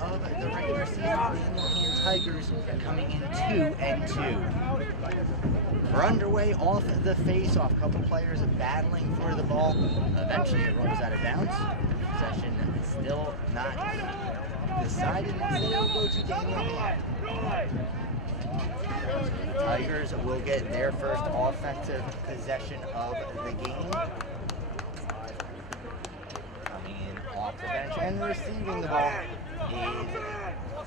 Of the regular season, Daniel Hand Tigers coming in 2-2. We're underway off the face-off. Couple players battling for the ball. Eventually it rolls out of bounds. Possession still not decided. Instead it will go to Daniel Hand. The Tigers will get their first offensive possession of the game. Off the bench and receiving the ball is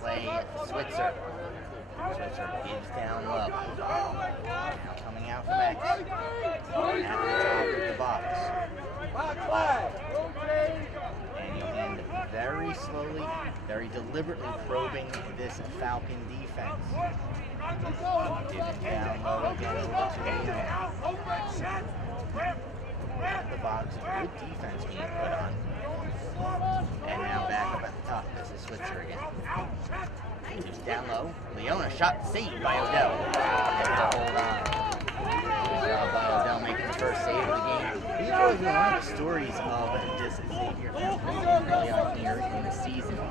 Clay Switzer. Switzer gives down low. Now coming out from X. At the top of the box. Daniel Hand very slowly, very deliberately probing this Falcon defense. Giving down low again over to Daniel. At the box, good defense being put on. And now back up at the top. This is Switzer again. Keeps down low. Leona shot saved by Odell. Hold on. Good job by Odell making the first save of the game. These are one of the stories of this Xavier early on here in the season. A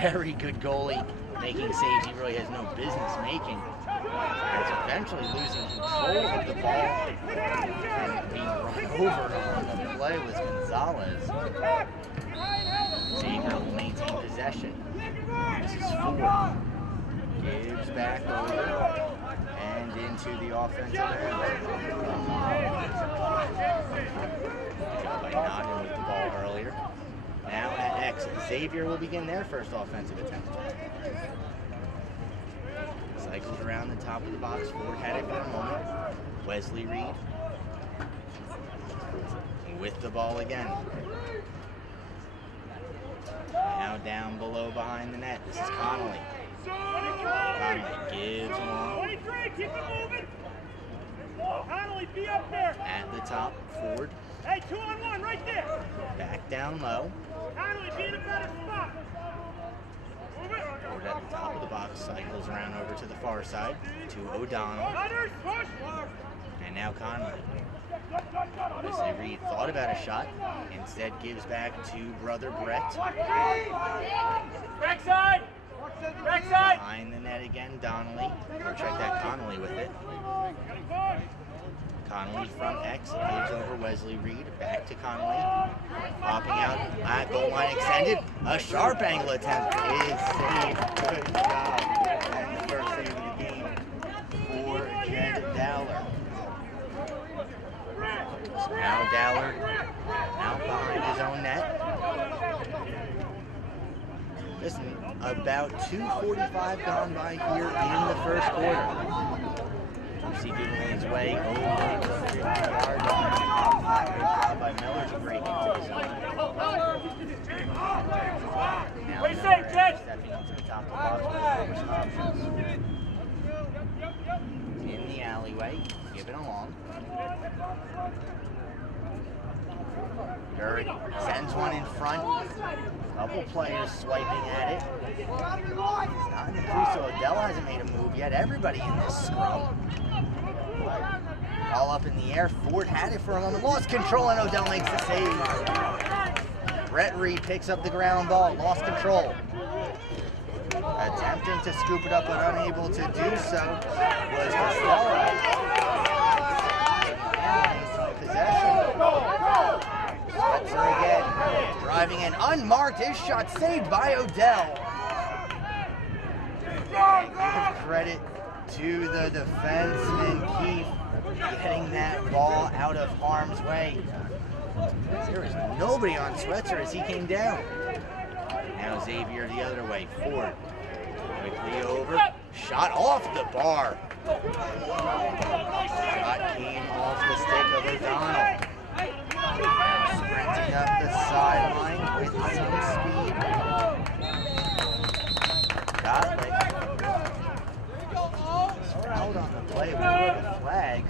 very good goalie making saves he really has no business making. It's eventually losing control of the ball and being run over on the play was Gonzalez. Xavier will maintain possession. This is 4. Gives back over and into the offensive end. By Nogin with the ball earlier. Now at X, Xavier will begin their first offensive attempt. Cycles around the top of the box. Ford had it for a moment. Wesley Reed with the ball again. Now down below behind the net. This is Connolly. Connolly gives along. 23, keep it moving. Connolly, be up there. At the top, Ford. Hey, 2-on-1 right there. Back down low. Connolly, be in a better spot. Move it. Ford at the top of the box, cycles around over to the far side to O'Donnell. And now Connolly. Wesley Reed thought about a shot, instead gives back to brother Brett. Backside! Backside! Behind the net again, Donnelly. Or check that, Connolly with it. Connolly from X, gives over Wesley Reed, back to Connolly. Popping out at goal line extended. A sharp angle attempt is saved. Good job. And the first save of the game for Jed Dowler. Now Dowler out behind his own net. Listen, about 2:45 gone by here in the first quarter. See getting his way over the 50-yard line. Good job by Miller to break into the zone. Now Miller stepping into the top of the box with some options. In the alleyway, give it along. Gurry sends one in front. Couple players swiping at it. It's not in the crease, so Odell hasn't made a move yet. Everybody in this scrum. All up in the air. Ford had it for a moment. Lost control, and Odell makes the save. Brett Reed picks up the ground ball. Lost control. Attempting to scoop it up, but unable to do so was Costello. Possession. Switzer again, driving in, unmarked, his shot saved by Odell. Give credit to the defenseman, Keith, getting that ball out of harm's way. There was nobody on Switzer as he came down. Now Xavier the other way, Ford, quickly over, shot off the bar. Shot came off the stick of O'Donnell. Now sprinting up the sideline with some speed. Gottlieb. Fouled on the play with the flag.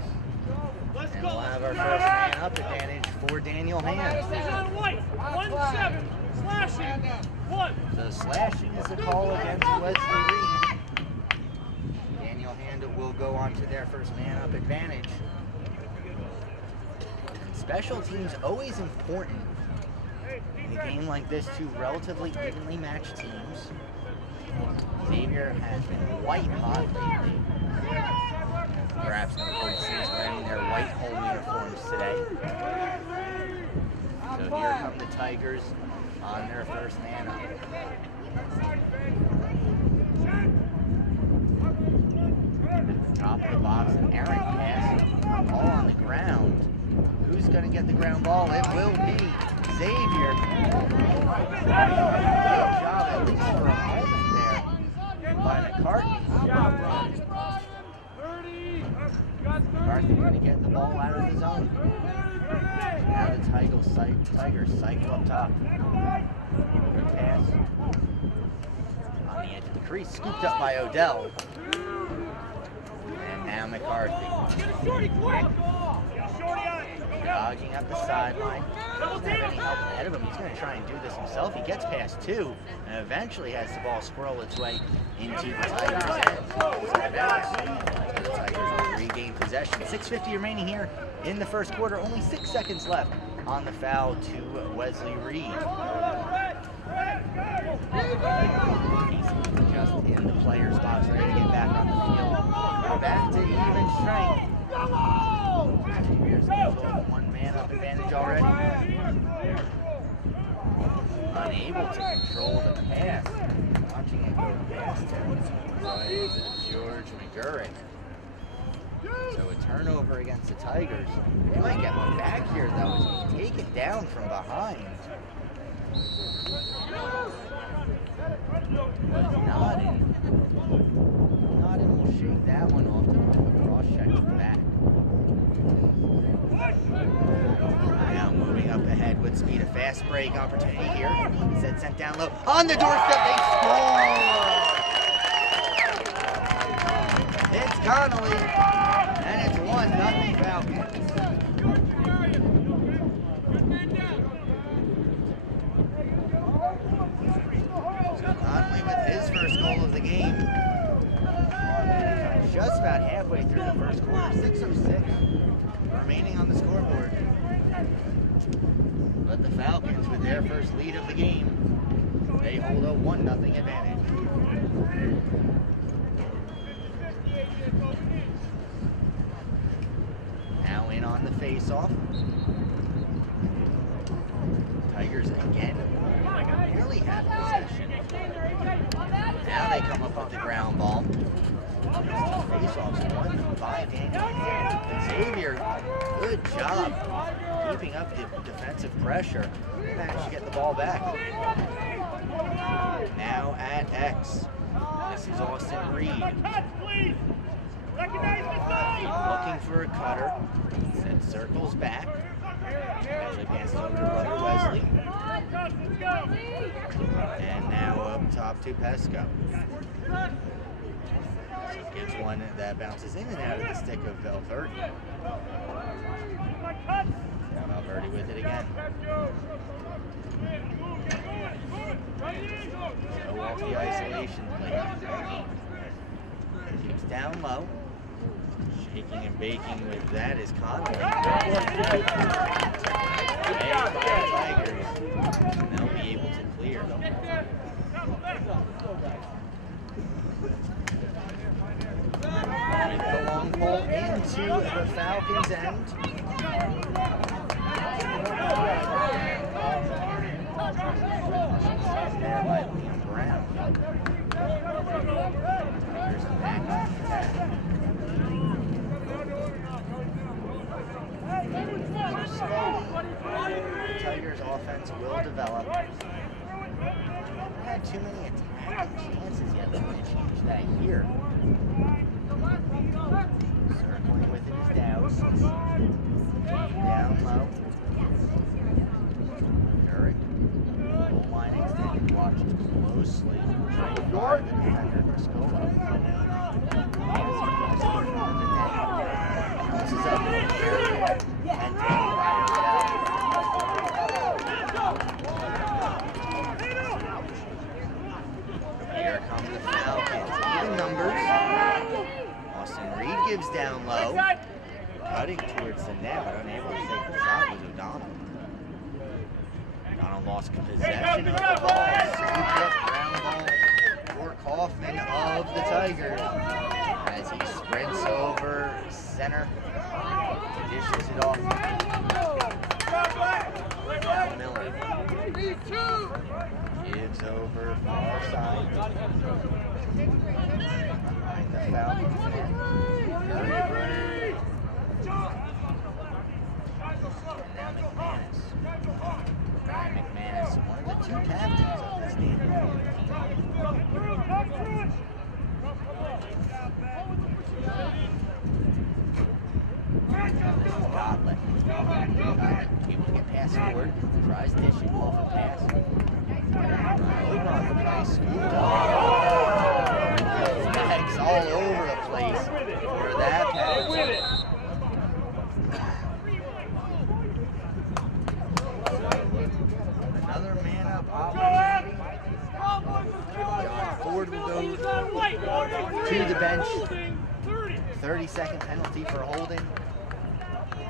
And we'll have our first man up advantage for Daniel Hand. The slashing is a call against Wesley Reed. and will go on to their first man-up advantage. Special teams always important in a game like this, two relatively evenly matched teams. Xavier has been white hot lately. Perhaps the coach sees wearing their white home uniforms today. So here come the Tigers on their first man-up. Top of the box, an errant pass, all on the ground. Who's going to get the ground ball? It will be Xavier. Good job, at least for a moment there, by McCartney. McCarthy going to get the ball out of the zone. Now the Tigers cycle up top. Good pass. On the edge of the crease, scooped up by Odell. And now McCarthy. Jogging up the sideline. Doesn't have any help ahead of him. He's going to try and do this himself. He gets past two and eventually has the ball squirrel its way into the Tigers' end. The Tigers will regain possession. 6:50 remaining here in the first quarter. Only 6 seconds left on the foul to Wesley Reed. He's just in the player's box, ready to get back on the field. We're back to even strength. Here's one man-up advantage already. Unable to control the pass. Watching it go past him. George McGurrick. So a turnover against the Tigers. They might get one back here though, as he's taken down from behind. But Nodin will shake that one off to the cross-check with the back. Now moving up ahead with speed, a fast break opportunity here. Instead sent down low. On the doorstep, they score! It's Connolly, and it's 1-0 Falcons. Connolly with his first goal of the game. Just about halfway through the first quarter, 6:06 remaining on the scoreboard. But the Falcons, with their first lead of the game, they hold a 1-0 advantage. Now in on the face-off. Tigers again nearly have possession. Now they come up with the ground ball. Face-offs won by Daniel. Xavier, good job keeping up the defensive pressure. They managed to get the ball back. Now at X. This is Austin Reed. Looking for a cutter. Then circles back. Eventually passes over to brother Wesley. And now up top to Pesco. Gives one that bounces in and out of the stick of Valverde. Now Valverde with it again. Go off the isolation plate. Keeps down low. Shaking and baking with that is Conway. Tigers. And they'll be able to clear. With the long pole into the Falcons' end. There by Liam Brown. Tigers back on attack. The Tigers' offense will develop. Haven't had too many attacking chances yet. They're going to change that here. Circling with it is Dowd. Down low. Derek. Goal line extended. Watched closely. Trying to guard the defender, Criscola. Bounces up. And taken by Odell. Here come the Falcons. Even numbers. Reed gives down low. Cutting towards the net, but unable to take the shot was O'Donnell. O'Donnell lost possession of the ball. Scooped up ground ball for Kaufman of the Tigers as he sprints over center. Dishes it off. Now Miller gives over far side. Behind the foul. And now McManus, one of the two captains of this team. Goblet. Able to get past forward. Tries dishing off a pass. Over on the place. Scooped up. Bags all over the place for that pass. Another man up opportunity. John Ford will go to the bench. 30-second penalty for holding.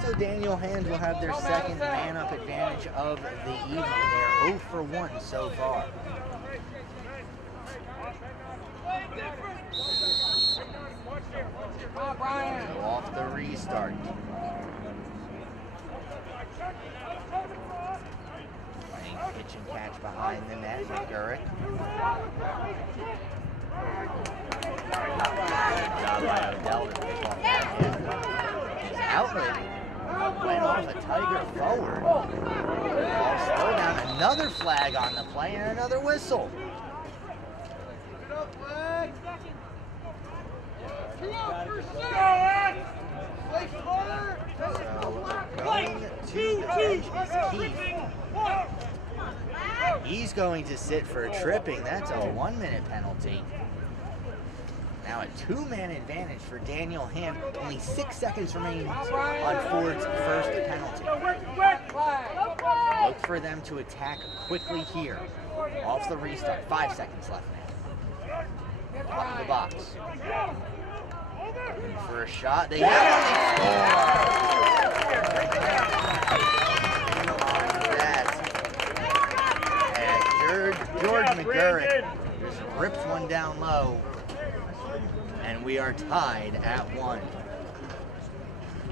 So Daniel Hand will have their second man-up advantage of the evening. They're 0 for 1 so far. So off the restart. Playing pitch and catch behind the net, McGurrick. Good job by Odell to pick off that hit. His outlet went off a Tiger forward. Ball slow down. Another flag on the play and another whistle. So going to the bench is Keith. He's going to sit for a tripping. That's a 1-minute penalty. Now a 2-man advantage for Daniel Hand. Only 6 seconds remaining on Ford's first penalty. Look for them to attack quickly here. Off the restart. 5 seconds left now. Off the box. Looking for a shot. They have and George McGurrick just rips one down low. And we are tied at 1.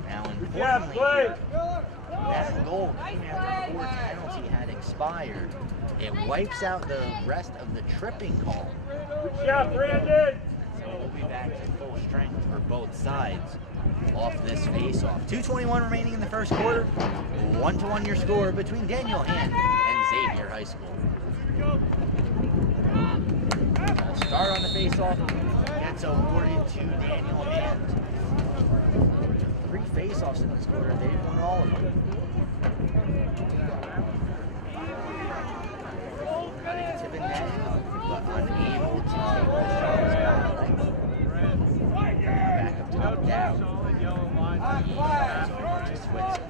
Now, importantly, that goal came after Ford's penalty had expired. It wipes out the rest of the tripping call. Good job, Brandon. So we'll be back to full strength for both sides off this face-off. 2:21 remaining in the first quarter. 1-1 your score between Daniel Hand and Xavier High School. Start on the face-off. Gets awarded to Daniel Hand. 3 face-offs in this quarter. They've won all of them. Cutting to the net, but unable to take the shots back. Back up to the down. To Switzer.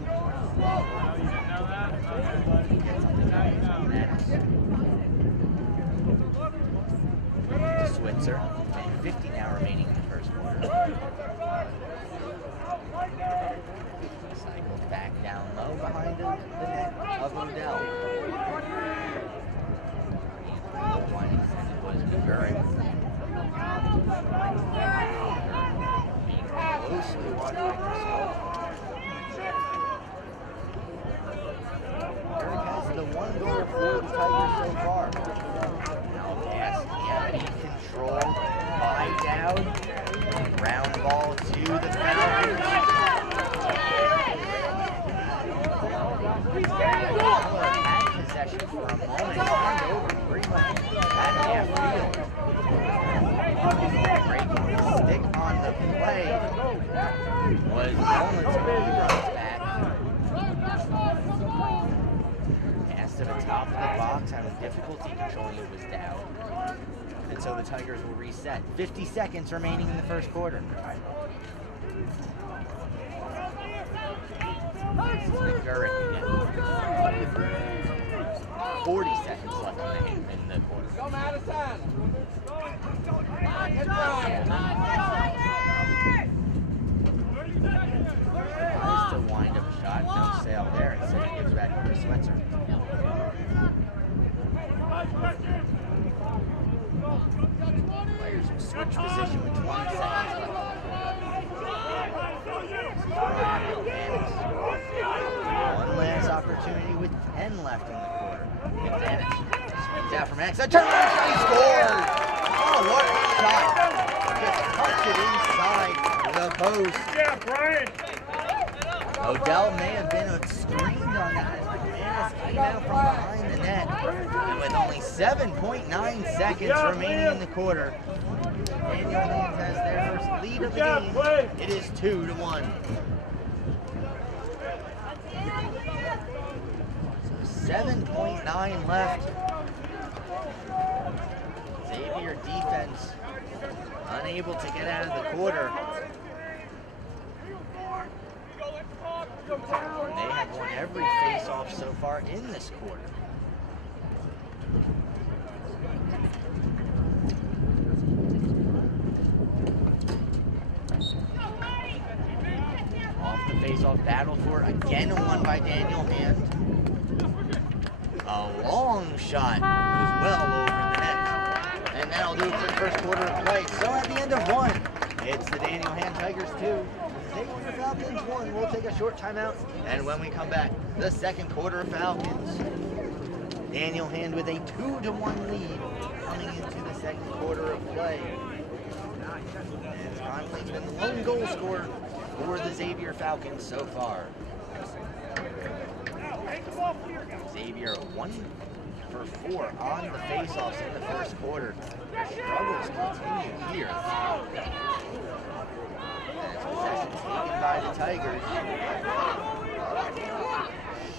Gets on the to Switzer. 50 now remaining in the first quarter. Cycled back down low behind the net of Odell. One intended was McGurrick. Being closely watched by Crystal. McGurrick has the 1 goal for the Tigers so far. Now pass can't be controlled by Dowd. Round ball to the Falcons. Had possession for a moment, turned over pretty much at half field. Breaking the stick on the play was Nolan's runs back. Pass to the top of the box, having difficulty controlling it was Dowd. And so the Tigers will reset. 50 seconds remaining in the first quarter. McGurrick again. 40 seconds left in the quarter. Go Madison! switch position with 20 seconds left. One last opportunity with 10 left in the quarter. McManus swings out from X. A turnaround shot, he scores! Oh, what a shot! Just touch it inside the post. Yeah, Brian. Odell may have been screened on that as McManus came out from behind the net. And with only 7.9 seconds remaining in the quarter, Daniel Haynes has their first lead of the game. It is 2-1. So 7.9 left. Xavier defense unable to get out of the quarter. And they have won every face-off so far in this quarter. Off the face-off battle for it. Again won by Daniel Hand. A long shot goes well over the net. And that'll do it for the first quarter of play. So at the end of one, it's the Daniel Hand Tigers 2. Xavier Falcons 1. We'll take a short timeout, and when we come back, the second quarter of Falcons. Daniel Hand with a 2-1 lead coming into the second quarter of play. And Conley's been the lone goal scorer for the Xavier Falcons so far. Xavier 1 for 4 on the faceoffs in the first quarter. Their struggles continue here. Possession taken by the Tigers.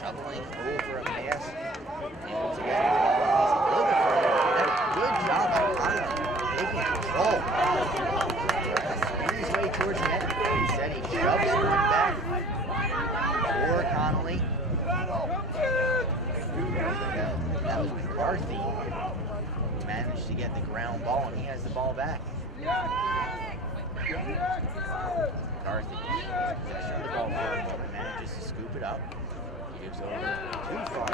Shoveling over a pass. Able to get the ball a little bit further. Good job by Conley. Taking control. Trying his way towards the net. Instead, he shoves one back for Connolly. That was Varsity. Managed to get the ground ball, and he has the ball back. McCarthy possession of the ball for a moment, manages to scoop it up. Gives over too far.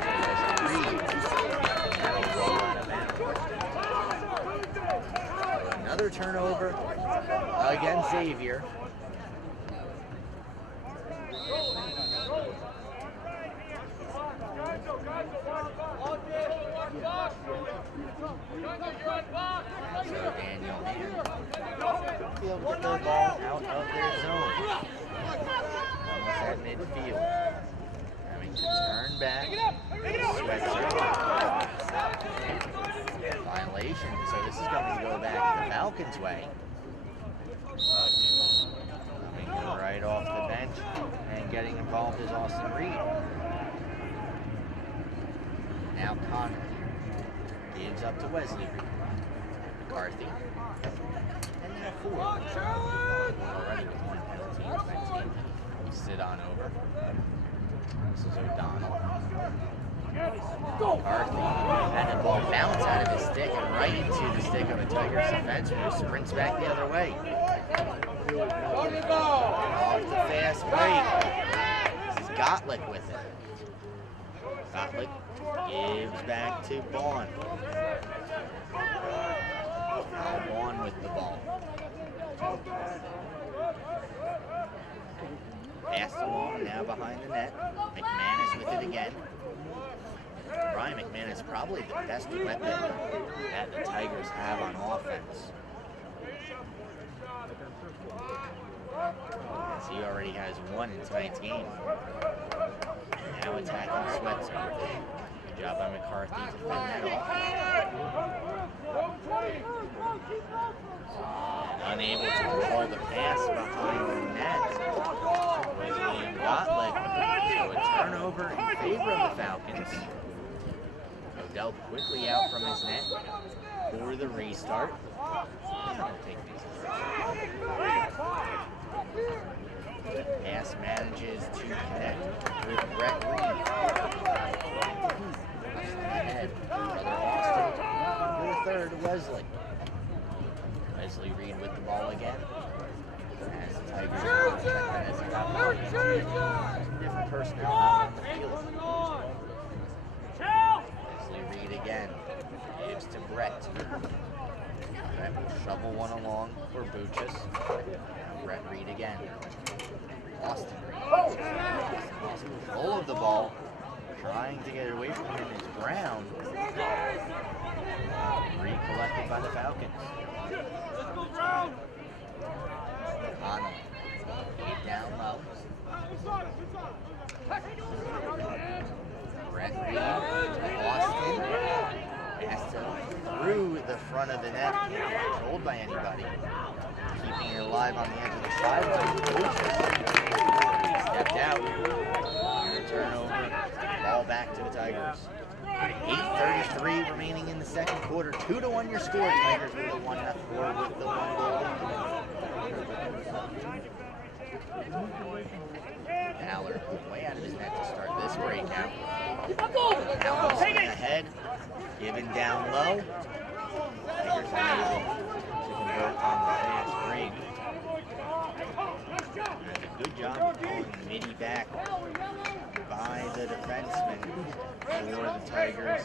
Another turnover against Xavier. So Daniel Hand be able to get the ball out of their zone. Almost at midfield. Having to turn back. Switzer. Violation. So this is going to go back the Falcons' way. Coming right off the bench and getting involved is Austin Reed. Now Connor gives up to Wesley Reed. McCarthy. And now Ford. Already with one penalty. We sit on over. This is O'Donnell. McCarthy. And the ball bounce out of his stick and right into the stick of a Tigers defense who sprints back the other way. Off the fast break. This is Gottlieb with it. Gottlieb gives back to Vaughn. Now Vaughn with the ball. Passed along, now behind the net. McManus with it again. Ryan McManus probably the best weapon that the Tigers have on offense. As he already has one in tonight's game. Now attacking Switzer. Good job by McCarthy to fend that off. And unable to control the pass behind the net was William Gottlieb. So a turnover in favor of the Falcons. Odell quickly out from his net for the restart. Pass manages to connect with Brett Reed. Ahead, brother Austin for the third, Wesley. Wesley Reed with the ball again. As the Tigers different personnel out on the field. Wesley Reed again. Gives to Brett. Brett Shovel one along for Buchas. Brett Reed again. Austin Reed. Lost control of the ball. Trying to get it away from him is Brown. Reed collected by the Falcons. Connell. Down low. Brett Reed. Austin. Passed through the front of the net. Can't be controlled by anybody. Keeping it alive on the edge of the sideline. Stepped out. And a turnover. Ball back to the Tigers. 8:33 remaining in the second quarter. 2-1 your score. Tigers with the 1-0 with the 1 goal. Allard way out of his net to start this breakout. Now swing ahead. Given down low. Tigers unable to convert on the fast break. And a good job of pulling Mitty back by the defenseman for the Tigers.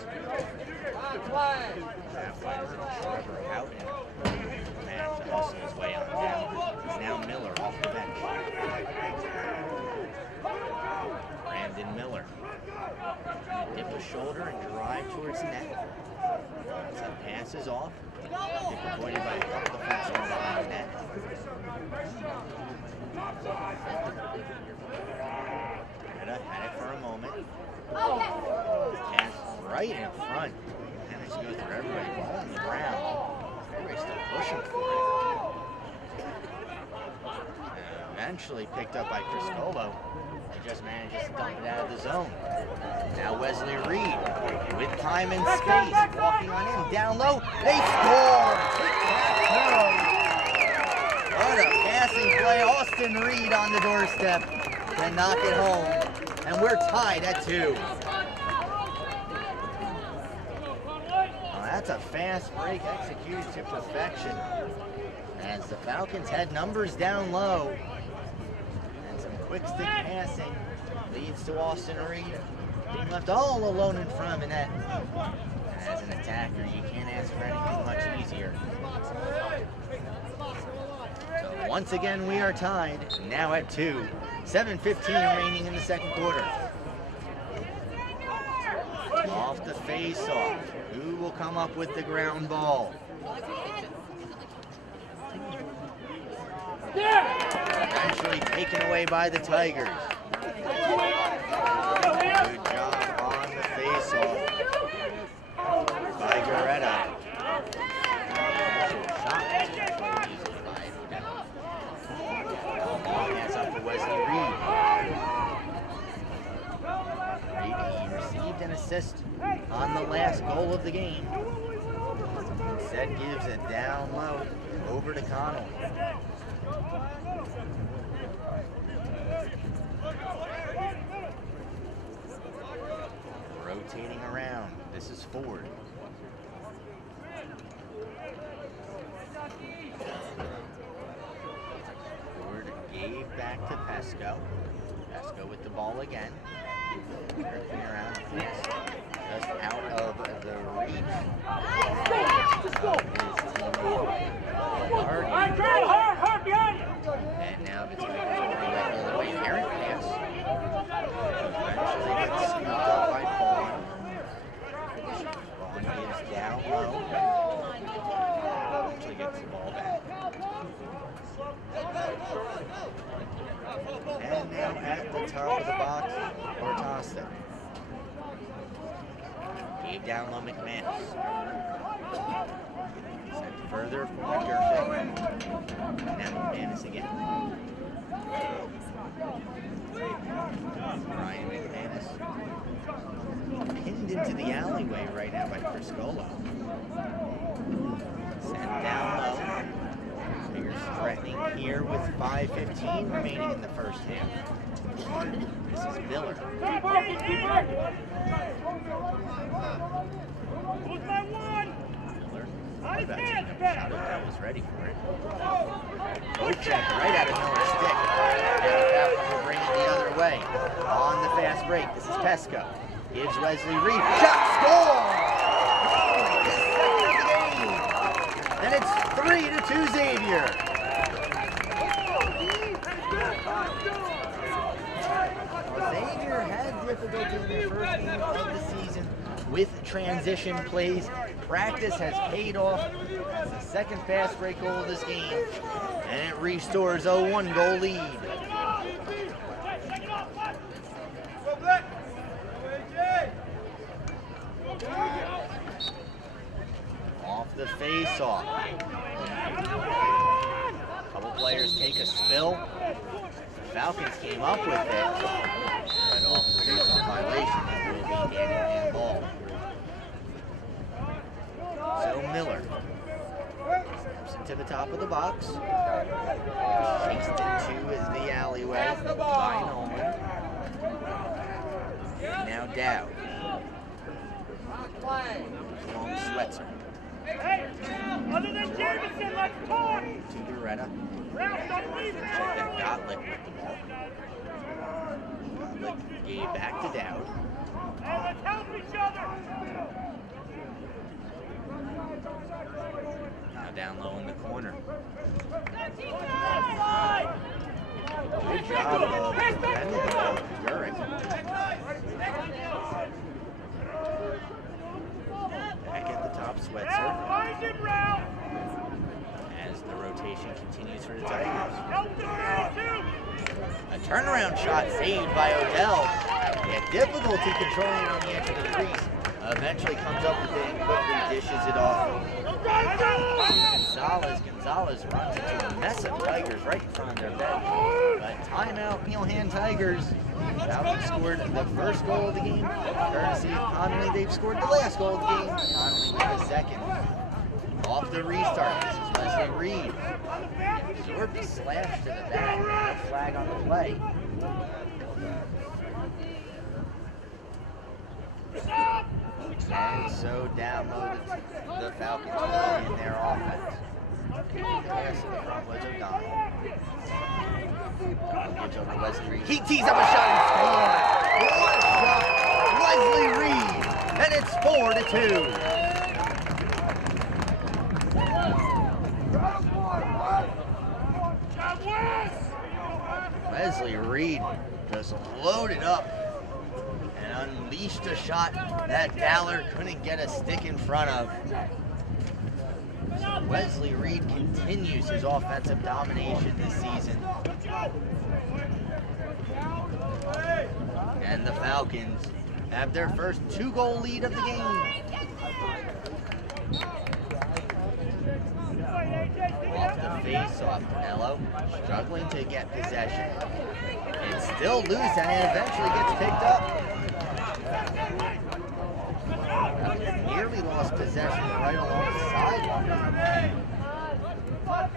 That was Trevor Houghton. Match to hustle his way on down. It's now Miller off the bench. Brandon Miller. Dip a shoulder and drive towards net. Some passes off. Dip avoided by a couple defensemen behind the net. Had it for a moment. Pass right in front. Managed to go through everybody. Ball on the ground. Everybody's still pushing for it. Eventually picked up by Criscolo. He just manages to dump it out of the zone. Now Wesley Reed with time and space. Walking on in. Down low. They score! What a passing play. Austin Reed on the doorstep to knock it home. And we're tied at 2. Well, that's a fast break executed to perfection. As the Falcons had numbers down low. And some quick stick passing leads to Austin Reed being left all alone in front of the net. And as an attacker, you can't ask for anything much easier. So once again, we are tied, now at 2. 7:15 remaining in the second quarter. Off the face-off. Who will come up with the ground ball? Eventually taken away by the Tigers. Good job on the face-off by Garetta. Pass up for Wesley Reed. He received an assist on the last goal of the game. Instead gives it down low over to Connell. Rotating around. This is Ford. Ford gave back to Pesco. Pesco with the ball again. Working around just out of the reach of his teammate. And now Batista goes bring back all the way. Errant pass. Eventually gets scooped up by Vaughn. Vaughn gives down low. Eventually gets the ball back. And now at the top of the box, Ortosta. Gave down low McManus. Sent further for McGurfin. Now McManus again. Ryan McManus. Pinned into the alleyway right now by Criscolo. Sent down low. Tigers threatening here with 5:15 remaining in the first half. This is Miller. That was ready for it. Poke check right out of Miller's stick. And the Falcons will bring it the other way. On the fast break, this is Pesco. Gives Wesley Reed. Shot, score! His second of the game. And it's 3-2 Xavier. Well, Xavier had difficulty in their first game of the season with transition plays. Practice has paid off. That's the second fast break goal of this game, and it restores a 1-goal lead. Off the face-off. A couple players take a spill. The Falcons came up with it. But off the face-off violation, it will be hand ball. So Miller steps into the top of the box. Chased into the alleyway by Nolan. Now Dowd. Long Swetzer. Other than Jameson, let's talk! To Beretta. Check that Gottlieb with the ball. Gottlieb gave back to Dowd. Hey, let's help each other! Now down low in the corner. Good job of defending the ball to Gurrick. Back at the top, Swetzer. As the rotation continues for the Tigers. A turnaround shot saved by Odell. He had difficulty controlling it on the edge of the crease. Eventually comes up with it and quickly dishes it off. Gonzalez runs into a mess of Tigers right in front of their bed. But timeout, Neilhan Tigers. Falcons scored the first goal of the game. Courtesy of Connolly, they've scored the last goal of the game. Connolly with the second. Off the restart, this is Wesley Reed. Absorbed the slash to the back. No flag on the play. And so downloaded the Falcons in their offense. Pass in the front was O'Donnell. Gives over Wesley Reed. He tees up a shot and scores. What a shot, Wesley Reed, and it's 4-2. Wesley Reed just loaded up and unleashed a shot that Dowler couldn't get a stick in front of. So Wesley Reed continues his offensive domination this season. And the Falcons have their first 2-goal lead of the game. Off the face-off, Pinello struggling to get possession. It's still loose and it eventually gets picked up. Nearly lost possession right along the sideline. But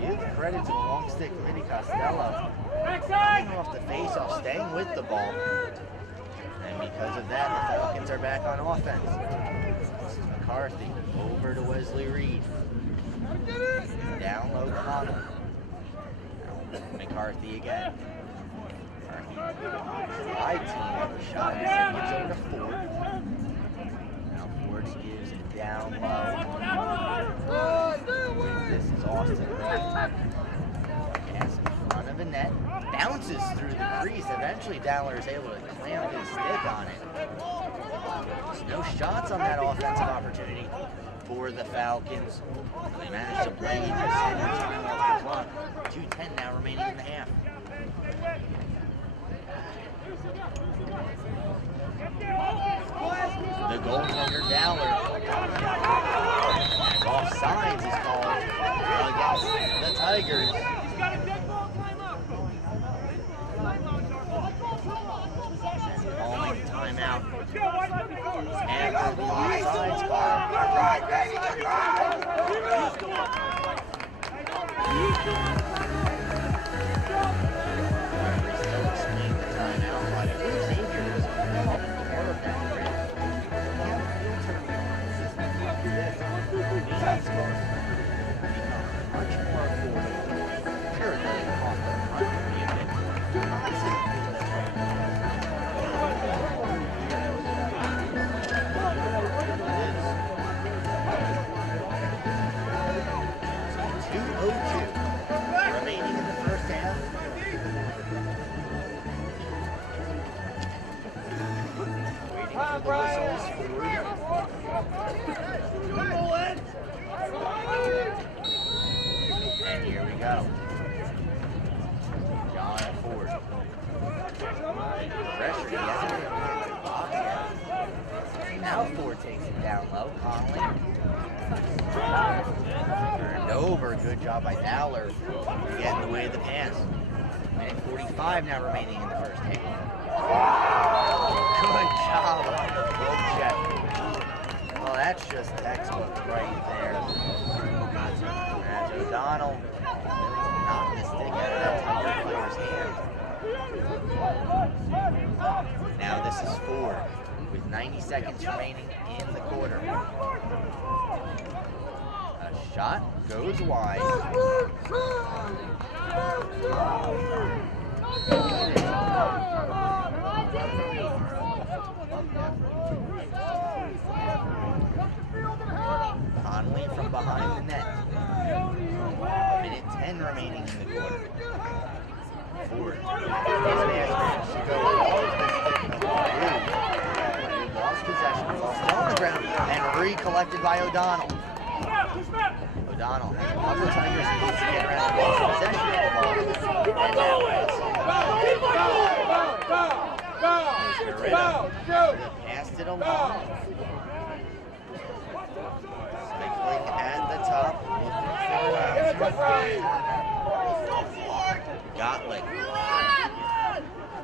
give credit to the long stick, Vinny Costello. Coming off the face-off, staying with the ball. And because of that, the Falcons are back on offense. This is McCarthy over to Wesley Reed. Down low, Connell. McCarthy again. Wide team of a shot as it gives over to Ford. Now Ford gives it down low. This is Austin. Pass in front of a net. Bounces through the crease. Eventually Dowler is able to clamp his stick on it. There's no shots on that offensive opportunity for the Falcons. They managed to play in their center time off the clock. 2:10 now remaining in the half. The goaltender Dowler. And offsides is called against the Tigers. And calling timeout after the offsides call. Still explain the timeout, but I believe Xavier was part of that trip. Much more affordable. Sure, it doesn't cost a front to be a bit pricey. good job by Dowler to get in the way of the pass. Minute 45 now remaining in the first half. Good job on the poke check. Well, that's just textbook right there. As O'Donnell really knocked the stick out of that Tiger player's hand. Now this is Ford with 90 seconds remaining in the quarter. A shot goes wide. Conley from behind the net. Minute 10 remaining in the quarter. Ford. Lost possession. Still on the ground. And recollected by O'Donnell. O'Donnell has a couple of Tigers he needs to get around and lost possession of the ball. And now passed it along. Cycling at the top. Gottlieb.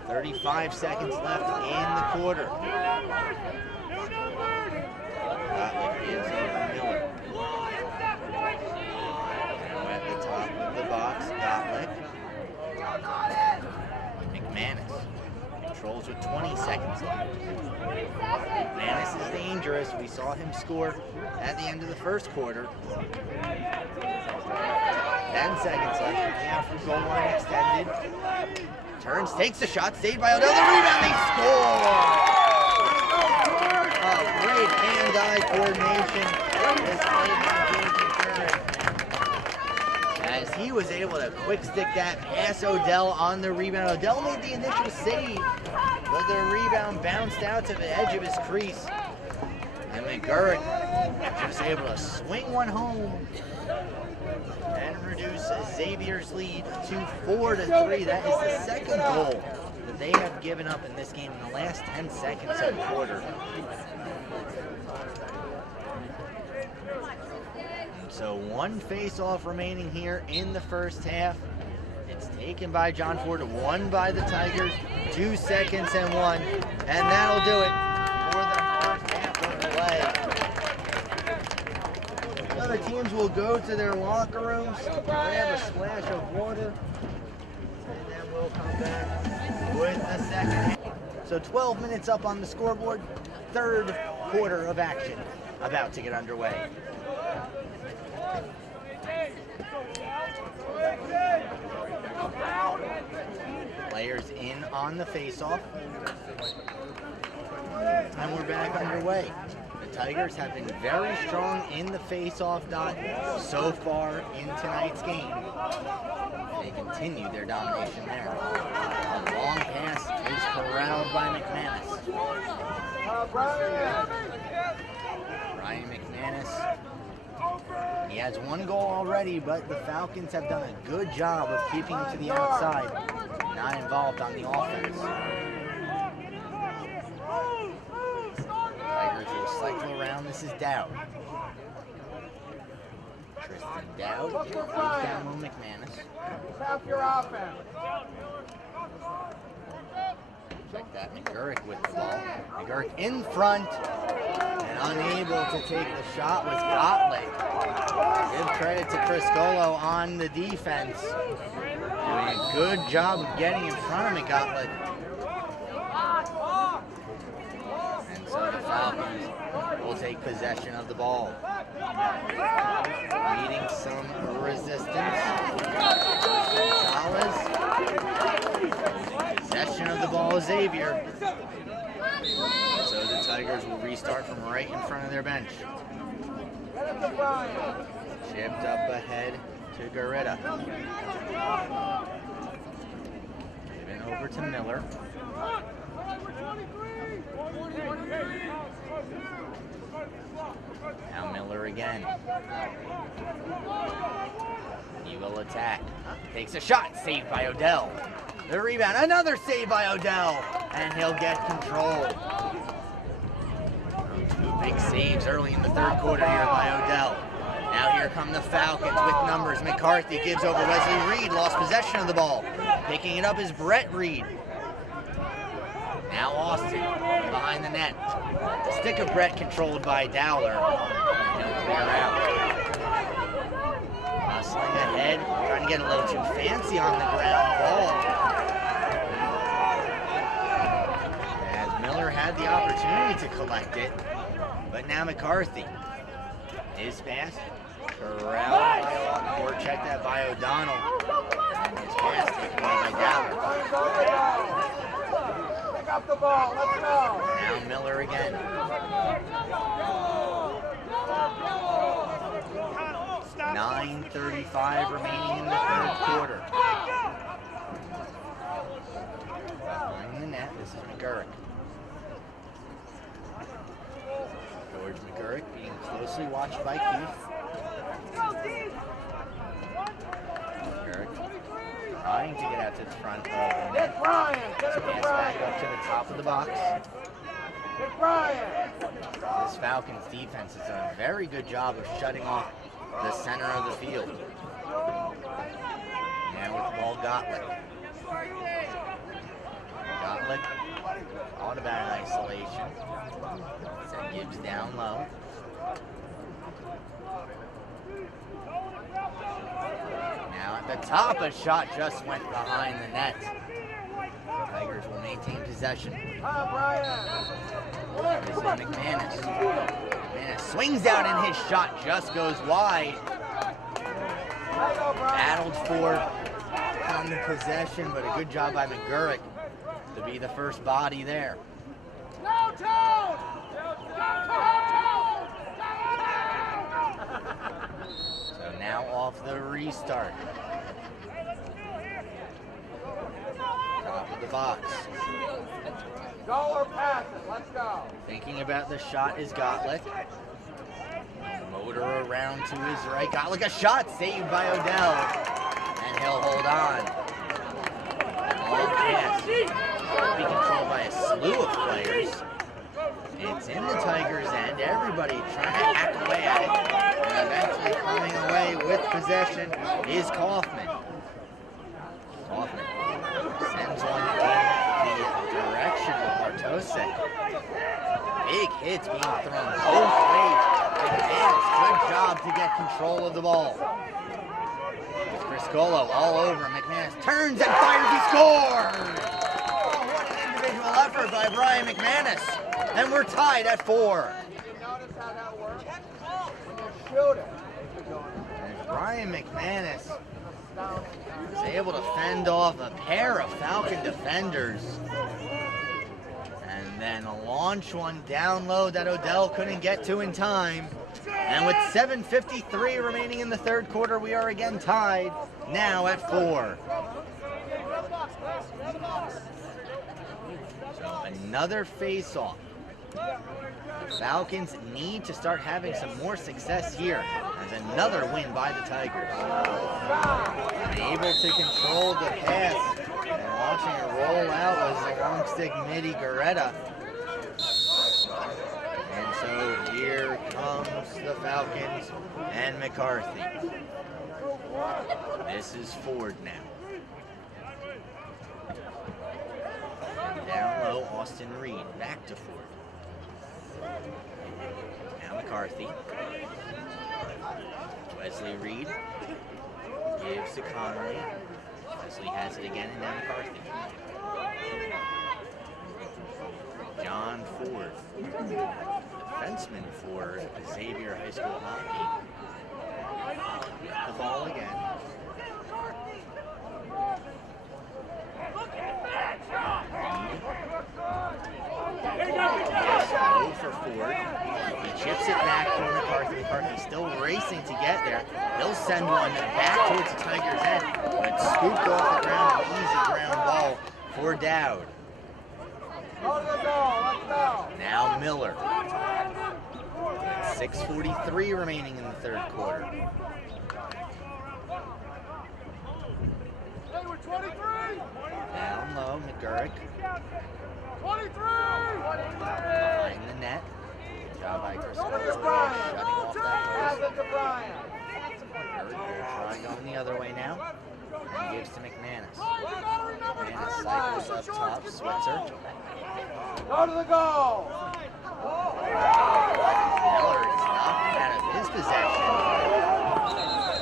35 seconds left in the quarter. Gottlieb gives over Miller. Now at the top of the box, Gottlieb. McManus controls with 20 seconds left. McManus is dangerous. We saw him score at the end of the first quarter. 10 seconds left. Now from goal line extended. Turns, takes the shot, saved by Odell. The rebound, they score! Great hand-eye coordination as he was able to quick stick that past Odell on the rebound. Odell made the initial save, but the rebound bounced out to the edge of his crease. And McGurk was able to swing one home and reduce Xavier's lead to 4-3. That is the second goal that they have given up in this game in the last 10 seconds of the quarter. So one face-off remaining here in the first half. It's taken by John Ford, won by the Tigers, 2 seconds and 1. And that'll do it for the first half of play. Other teams will go to their locker rooms, grab a splash of water, and then we'll come back with the second half. So 12 minutes up on the scoreboard, third quarter of action about to get underway. Players in on the face-off. And we're back underway. The Tigers have been very strong in the face-off dot so far in tonight's game. They continue their domination there. A long pass is corralled by McManus. Ryan McManus. He has one goal already, but the Falcons have done a good job of keeping him to the outside, not involved on the offense. Tigers will cycle around. This is Dowd. Tristan Dowd goes down with McManus. Check that, McGurk with the ball. McGurk in front and unable to take the shot was Gottlieb. Give credit to Criscolo on the defense. Doing a good job of getting in front of Gottlieb. And so the Falcons will take possession of the ball. Meeting some resistance. Gonzalez. Possession of the ball, Xavier. So the Tigers will restart from right in front of their bench. Chipped up ahead to Garretta. Given over to Miller. Now Miller again. He will attack. Takes a shot, saved by Odell. The rebound, another save by Odell, and he'll get control. Two big saves early in the third quarter here by Odell. Now here come the Falcons with numbers. McCarthy gives over Wesley Reed, lost possession of the ball. Picking it up is Brett Reed. Now Austin behind the net. The stick of Brett controlled by Dowler. He'll clear out. Hustling ahead, trying to get a little too fancy on the ground ball. As Miller had the opportunity to collect it, but now McCarthy. His pass, corralled by, or check that by O'Donnell. And his pass taken away by Dowler. Pick up the ball, let's go. Now Miller again. 9:35 remaining in the third quarter. Behind the net, this is McGurk. George McGurk being closely watched by Keith. McGurk trying to get out to the front of the net. So pass back up to the top of the box. This Falcons defense has done a very good job of shutting off the center of the field. Now with the ball, Gottlieb. Gottlieb thought about an isolation. Send Gibbs down low. Now at the top, a shot just went behind the net. Tigers will maintain possession. This is McManus. McManus swings out and his shot just goes wide. Battled for on the possession, but a good job by McGurk to be the first body there. So now off the restart. Top of the box. Go or pass it, let's go. Thinking about the shot is Gottlieb. Motor around to his right. Gottlieb, a shot saved by Odell. And he'll hold on. All pass. Be controlled by a slew of players. It's in the Tigers' end. Everybody trying to hack away at it. And eventually coming away with possession is Kaufman. Kaufman sends one in the direction of Bartosek. Big hits being thrown both ways. McManus, good job to get control of the ball. Criscolo all over. McManus turns and fires. He scores! Oh, what an individual effort by Brian McManus. And we're tied at 4. Did you notice how that works? When you shoot it. And Brian McManus is able to fend off a pair of Falcon defenders. And then launch one down low that Odell couldn't get to in time. And with 7:53 remaining in the third quarter, we are again tied, now at 4. So another face-off. The Falcons need to start having some more success here as another win by the Tigers. Able to control the pass and watching it roll out was the long stick midi Garetta. And so here comes the Falcons and McCarthy. This is Ford now. And down low, Austin Reed back to Ford. Now McCarthy. Wesley Reed gives to Connolly. Wesley has it again, and now McCarthy. John Ford, defenseman for Xavier High School Hockey. The ball again. Low for Ford. He chips it back for McCarthy. McCarthy still racing to get there. He'll send one back towards the Tigers' end, but scooped off the ground, easy ground ball for Dowd. Now Miller. 6:43 remaining in the third quarter. Down low, McGurk. Behind the net. job by Chris Over Miller to Brian. shutting off that Pass post. it to Brian. Try going the other way now. And gives to McManus. McManus cycles up top. Switzer. Go to the goal. Miller is knocked out of his possession.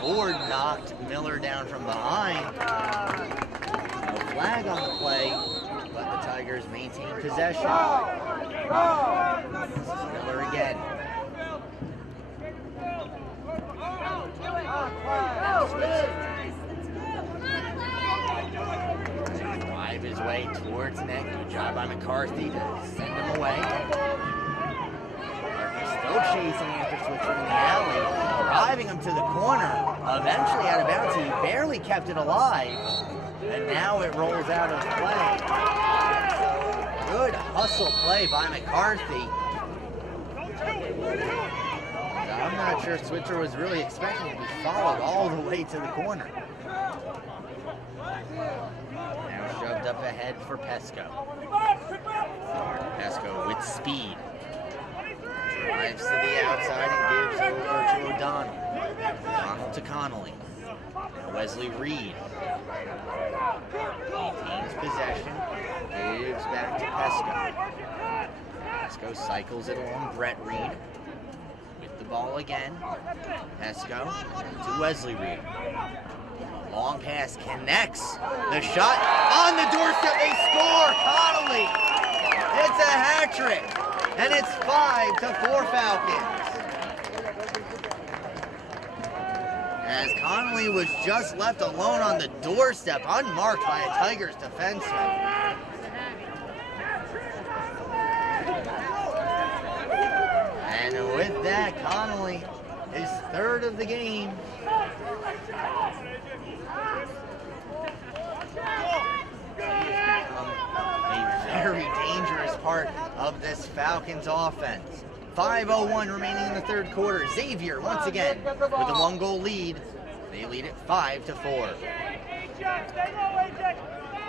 Ford knocked Miller down from behind. No flag on the play, but the Tigers maintain possession. This is Miller again. Drive his way towards net. Good job by McCarthy to send him away. McCarthy still chasing after Switzer in the alley, driving him to the corner. Eventually out of bounds, he barely kept it alive, and now it rolls out of play. Good hustle play by McCarthy. I'm not sure Switzer was really expecting to be followed all the way to the corner. Now shoved up ahead for Pesco. Pesco with speed. Drives to the outside and gives over to O'Donnell. O'Donnell to Connolly. Now Wesley Reed. Maintains possession. Gives back to Pesco. Pesco cycles it along Brett Reed. With the ball again. Pesco to Wesley Reed. Long pass connects. The shot on the doorstep. They score. Connolly. It's a hat trick. And it's 5-4 Falcons. As Connolly was just left alone on the doorstep, unmarked by a Tigers defenseman. And with that, Connolly is third of the game. A very dangerous part of this Falcons offense. 5:01 remaining in the third quarter. Xavier once again with a 1-goal lead. They lead it 5-4.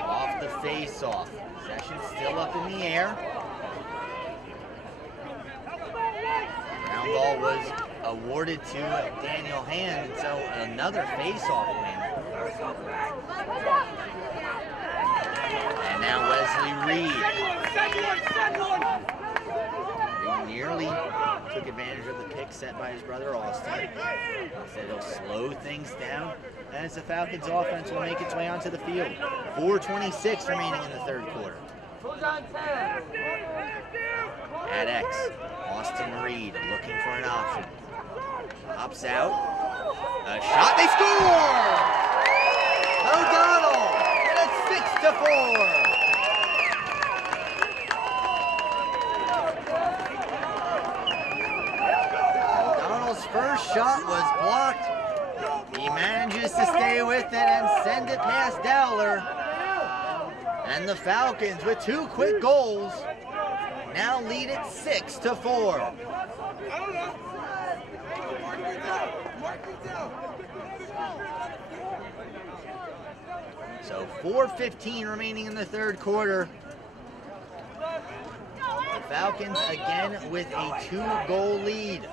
Off the face-off. Possession still up in the air. Ground ball was awarded to Daniel Hand, so another face-off win. And now Wesley Reed. He nearly took advantage of the pick set by his brother Austin. Said he'll slow things down as the Falcons offense will make its way onto the field. 4:26 remaining in the third quarter. At X, Austin Reed looking for an option. Hops out. A shot, they score! O'Donnell, and it's 6-4. O'Donnell's first shot was blocked. He manages to stay with it and send it past Dowler. And the Falcons, with 2 quick goals, now lead it 6-4. So 4:15 remaining in the third quarter. The Falcons again with a 2-goal lead.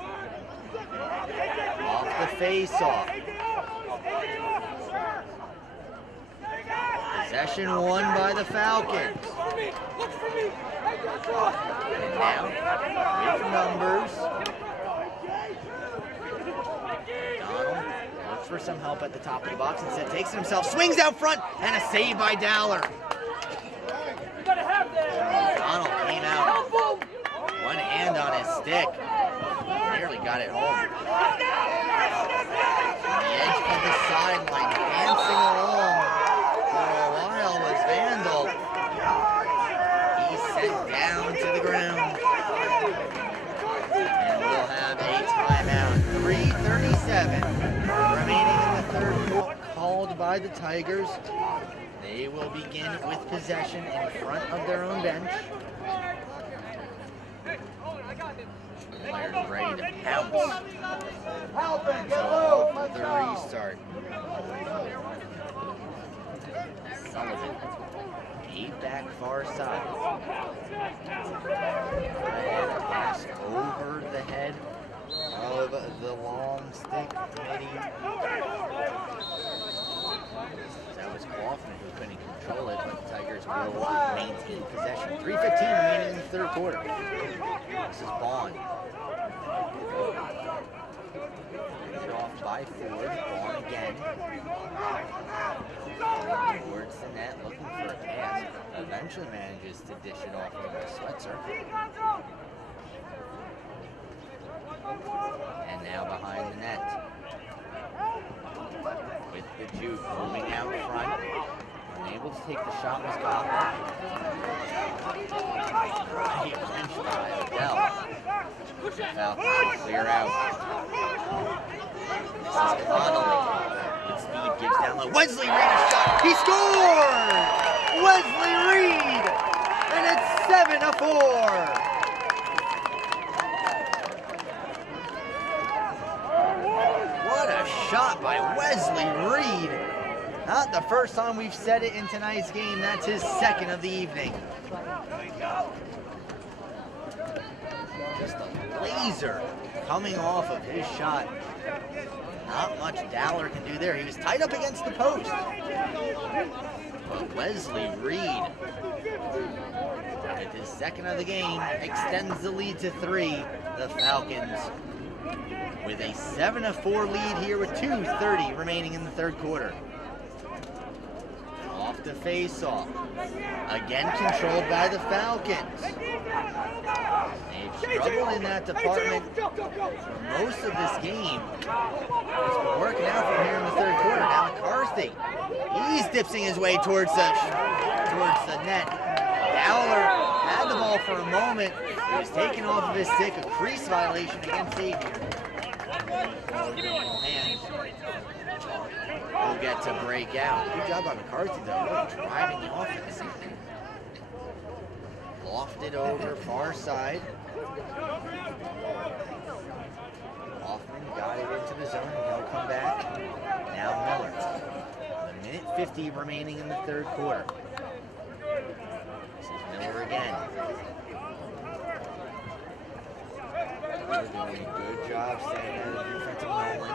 Off the face-off. Possession won by the Falcons. And now, with numbers, Donald looks for some help at the top of the box. Instead takes it himself, swings out front, and a save by Dowler. Donald came out, one hand on his stick, nearly got it home. On the edge of the sideline, dancing along for a while was Vandal. He's sent down to the ground. And we'll have a timeout. 3:37 remaining in the third quarter. Called by the Tigers. They will begin with possession in front of their own bench. Players ready to pounce. So off the restart. Sullivan, 8 back far side. Pass over the the long stick midi. That was Kaufman who couldn't control it, but the Tigers will maintain possession. 3:15 remaining in the third quarter. This is Bond. Handed off by Ford. Bond again. Towards the net, looking for a pass. Eventually manages to dish it off to Switzer. And now behind the net. With the juke moving out front. Unable to take the shot was Gottlieb. Eventually by Odell. Falcons will clear out. This is Connolly. With speed, gives down low. Wesley Reed a shot. He scored! Wesley Reed! And it's 7-4. What a shot by Wesley Reed. Not the first time we've said it in tonight's game. That's his second of the evening. Just a laser coming off of his shot. Not much Dowler can do there. He was tied up against the post. But Wesley Reed, with his second of the game, extends the lead to 3. The Falcons with a 7-4 lead here with 2:30 remaining in the third quarter. Off the face-off. Again controlled by the Falcons. They've struggled in that department for most of this game. It's been working out from here in the third quarter. Now McCarthy. He's dipsing his way towards the net. Dowler had the ball for a moment. He was taken off of his stick. A crease violation against Xavier. And will get to break out. Good job by McCarthy, though. Really driving the offense. Lofted over, far side. Hoffman got it into the zone, and he'll come back. Now Miller. With 1:50 remaining in the third quarter. This is Miller again. They're doing a good job staying out of the defensive Nolan.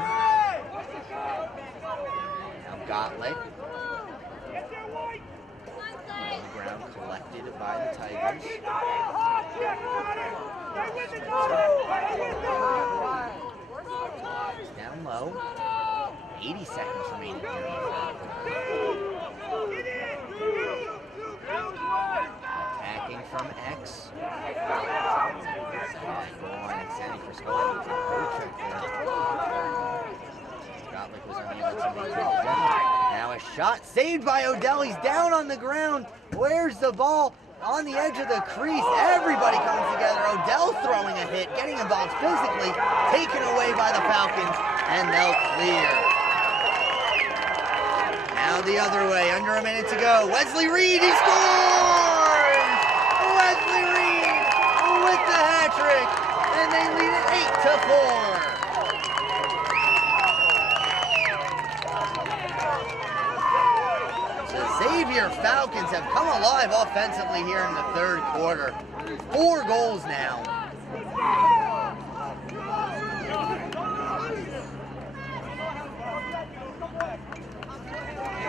Now Gottlieb. On the ground, collected by the Tigers. Down low. 80 seconds remaining here. Attacking from X. Sandy for scoring. Gottlieb was unable to make it. Now a shot saved by Odell. He's down on the ground. Where's the ball? On the edge of the crease. Everybody comes together. Odell throwing a hit, getting involved physically, taken away by the Falcons, and they'll clear. Now the other way, under a minute to go. Wesley Reed, he scores! Wesley Reed with the hat trick, and they lead it 8-4. The Xavier Falcons have come alive offensively here in the third quarter. 4 goals now.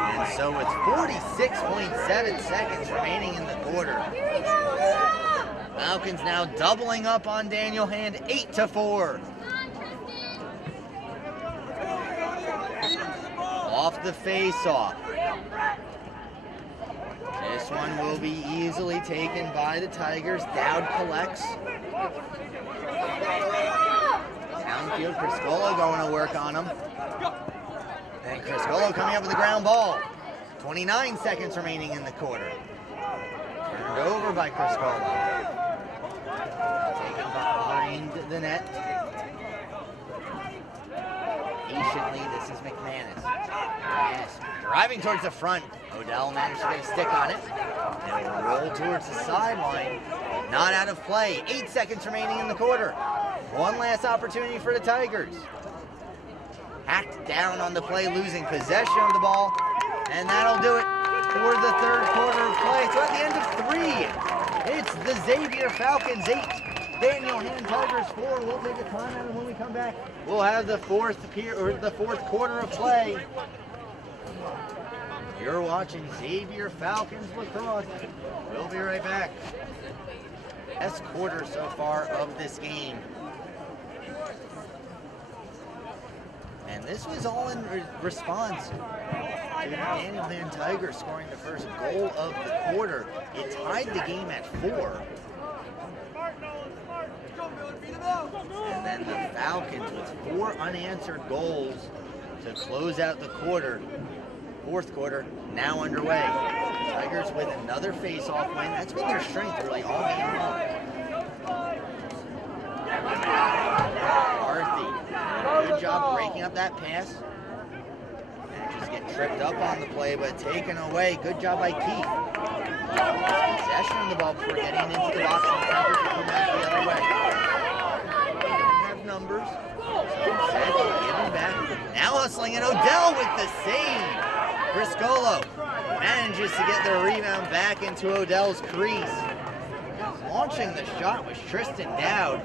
And so it's 46.7 seconds remaining in the quarter. Falcons now doubling up on Daniel Hand, 8-4. Off the face-off. This one will be easily taken by the Tigers. Dowd collects. Downfield, Criscolo going to work on him. And Criscolo coming up with the ground ball. 29 seconds remaining in the quarter. Turned over by Criscolo. Taken behind the net. Patiently, this is McManus. McManus driving towards the front. Odell managed to get a stick on it. And will roll towards the sideline. Not out of play. 8 seconds remaining in the quarter. One last opportunity for the Tigers. Hacked down on the play, losing possession of the ball. And that'll do it for the third quarter of play. So at the end of 3, it's the Xavier Falcons 8 Daniel Hand Tigers 4. We'll take a timeout, and when we come back, we'll have the fourth quarter of play. You're watching Xavier Falcons lacrosse. We'll be right back. Best quarter so far of this game. And this was all in response to the Daniel Hand Tigers scoring the first goal of the quarter. It tied the game at 4. And then the Falcons with 4 unanswered goals to close out the quarter. Fourth quarter now underway. Tigers with another face-off win. That's been their strength really all game long. Varsity, good job breaking up that pass. And just get tripped up on the play, but taken away. Good job by Keith. Possession of the ball before getting into the box, and Tigers will come back the other way. Have numbers. Set, giving back. Now hustling, and Odell with the save. Criscolo manages to get the rebound back into Odell's crease. Launching the shot was Tristan Dowd.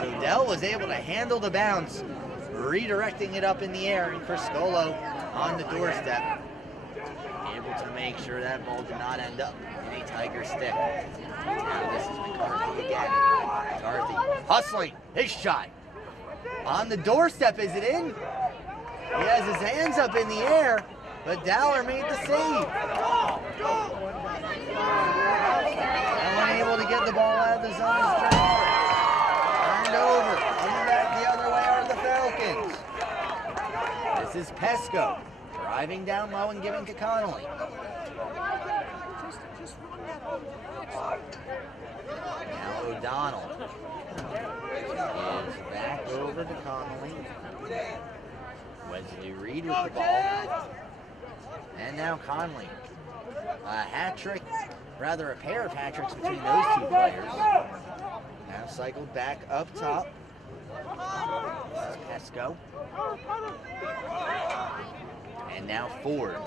Odell was able to handle the bounce, redirecting it up in the air, and Criscolo on the doorstep, able to make sure that ball did not end up in a Tiger stick. Now this is McCarthy again. McCarthy hustling, his shot. On the doorstep, is it in? He has his hands up in the air, but Dowler made the save. Unable to get the ball out of the zone. Turned over. Coming back the other way are the Falcons. This is Pesco driving down low and giving to Connolly. Now O'Donnell gives back over to Connolly. Wesley Reed with the ball. And now Conley. A hat trick, rather a pair of hat tricks between those two players. Now cycled back up top. This is Pesco. And now Ford.